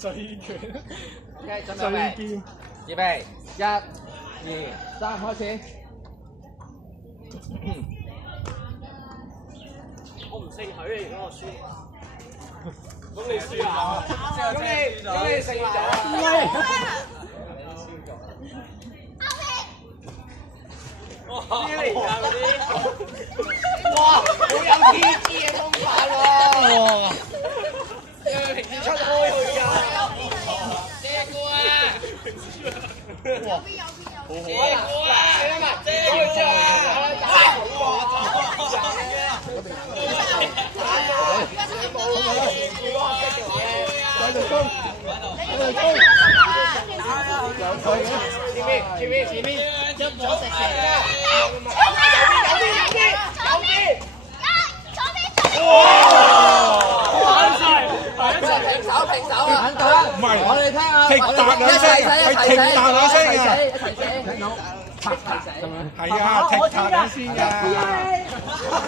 醉拳， OK，準備醉未？劍，預備，一、二、三，開始。我唔勝佢，如果我輸，咁你輸啊？咁你勝咗。哇！啲嚟㗎嗰啲，哇！好有 PG 嘅風範喎。因為平時出開去㗎。借過啊！哇！借過啊！借過啊！繼續攻，繼續攻，前面，一摸食食。平手啊！唔係我哋聽下，踢踏兩聲，係踢踏兩聲啊！一齊寫，聽到，係啊，踢踏兩聲㗎。